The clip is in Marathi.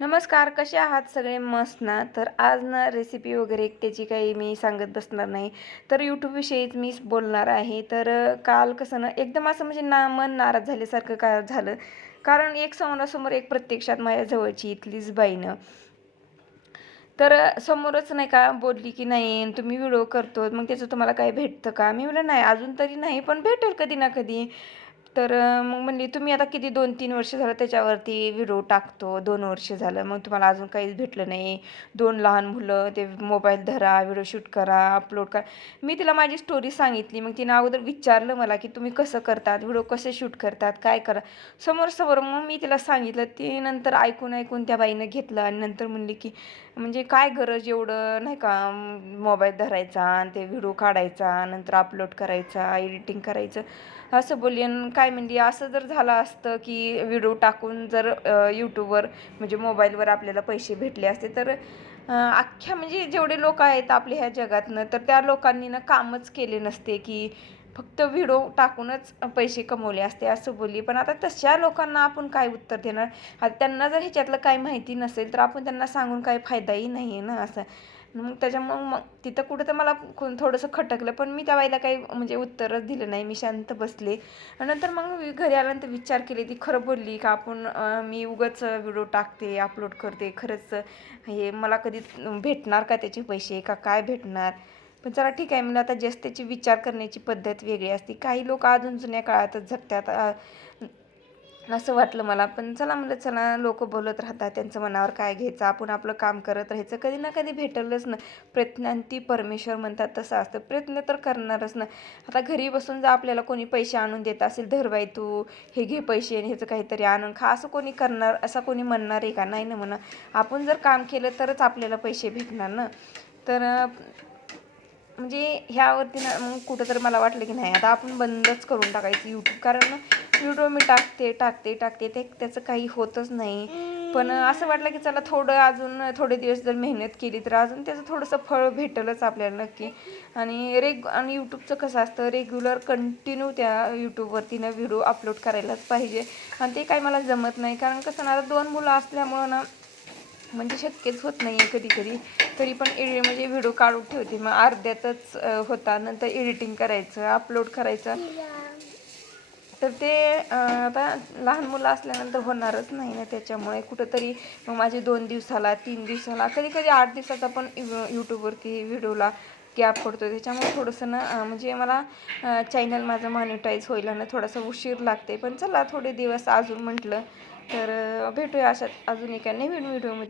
नमस्कार, कसे आहात सगळे? मस्त ना? तर आज ना रेसिपी वगैरे त्याची काही मी सांगत बसणार नाही. तर यूट्यूबविषयीच मी बोलणार आहे. तर काल कसं ना एकदम असं म्हणजे मन नाराज झाल्यासारखं काय झालं. कारण एक समोरासमोर एक प्रत्यक्षात माझ्या जवळची इथलीच बाईनं तर समोरच नाही का बोलली, की "नाही तुम्ही व्हिडिओ करतो, मग त्याचं तुम्हाला काही भेटतं का?" मी म्हटलं, "नाही, अजून तरी नाही, पण भेटेल कधी ना कधी." तर मग म्हणली, "तुम्ही आता किती 2-3 वर्ष झालं त्याच्यावरती व्हिडिओ टाकतो, 2 वर्ष झालं, मग तुम्हाला अजून काहीच भेटलं नाही. 2 लहान मुलं, ते मोबाईल धरा, व्हिडिओ शूट करा, अपलोड करा." मी तिला माझी स्टोरी सांगितली. मग तिनं अगोदर विचारलं मला, की "तुम्ही कसं करतात? व्हिडिओ कसे शूट करतात? काय करा?" समोर मग मी तिला सांगितलं. ती नंतर ऐकून त्या बाईनं घेतलं आणि नंतर म्हणली, की म्हणजे काय गरज एवढं नाही का मोबाईल धरायचा आणि ते व्हिडिओ काढायचा, नंतर अपलोड करायचा, एडिटिंग करायचं. असं बोलली आणि काय म्हणली, असं जर झालं असतं, की व्हिडिओ टाकून जर यूट्यूबवर म्हणजे मोबाईलवर आपल्याला पैसे भेटले असते, तर अख्ख्या म्हणजे जेवढे लोक आहेत आपल्या ह्या जगातनं, तर त्या लोकांनी ना कामच केले नसते, की फक्त व्हिडिओ टाकूनच पैसे कमवले असते, असं बोलली. पण आता तशा लोकांना आपण काय उत्तर देणार? आता त्यांना जर ह्याच्यातलं काही माहिती नसेल, तर आपण त्यांना सांगून काही फायदाही नाही आहे ना असं. मग त्याच्यामुळं मग तिथं कुठं तर मला थोडंसं खटकलं, पण मी त्या बाईला काही म्हणजे उत्तरच दिलं नाही. मी शांत बसले. आणि नंतर मग मी घरी आल्यानंतर विचार केले, ती खरं बोलली का आपण मी उगाच व्हिडिओ टाकते, अपलोड करते. खरंच हे मला कधी भेटणार का त्याचे पैसे? का काय भेटणार? पण चला ठीक आहे म्हणलं, आता जस्ट त्याची विचार करण्याची पद्धत वेगळी असते. काही लोक अजून जुन्या काळातच जगतात असं वाटलं मला. पण चला म्हणलं, चला लोकं बोलत राहतात, त्यांचं मनावर काय घ्यायचं, आपण आपलं काम करत राहायचं. कधी ना कधी भेटेलच ना. प्रयत्नांती परमेश्वर म्हणतात तसं असतं. प्रयत्न तर करणारच ना. आता घरी बसून जर आपल्याला कोणी पैसे आणून देत असेल, "धर बाई तू हे घे पैसे आणि ह्याचं काहीतरी आणून खा." असं कोणी करणार, असं कोणी म्हणणार आहे का? नाही ना म्हणा. आपण जर काम केलं तरच आपल्याला पैसे भेटणार ना. तर म्हणजे ह्यावरती ना मग कुठंतरी मला वाटलं, की नाही आता आपण बंदच करून टाकायचं यूट्यूब. कारण व्हिडिओ मी टाकते ते त्याचं काही होतच नाही. पण असं वाटलं, की चला अजून थोडे दिवस जर मेहनत केली तर अजून त्याचं थोडंसं फळ भेटेलच आपल्याला नक्की. आणि यूट्यूबचं कसं असतं, रेग्युलर कंटिन्यू त्या यूट्यूबवरती व्हिडिओ अपलोड करायलाच पाहिजे. आणि ते काही मला जमत नाही. कारण कसं ना, आता 2 मुलं असल्यामुळं ना म्हणजे शक्यच होत नाही आहे कधी-कधी. तरी पण म्हणजे व्हिडिओ काढून ठेवते. मग अर्ध्यातच होता. नंतर एडिटिंग करायचं, अपलोड करायचं. तर ते आता लहान मुलं असल्यानंतर होणारच नाही ना. त्याच्यामुळे कुठंतरी मग माझे 2 दिवसाला, 3 दिवसाला, कधी-कधी 8 दिवसाचा पण यूट्यूबवरती व्हिडिओला गॅप पडतो. त्याच्यामुळे थोडंसं ना म्हणजे मला चॅनल माझं मॉनिटाईज व्हायला ना थोडासा उशीर लागते. पण चला थोडे दिवस अजून म्हटलं तर भेटूया अशात अजून एका नवीन व्हिडिओमध्ये.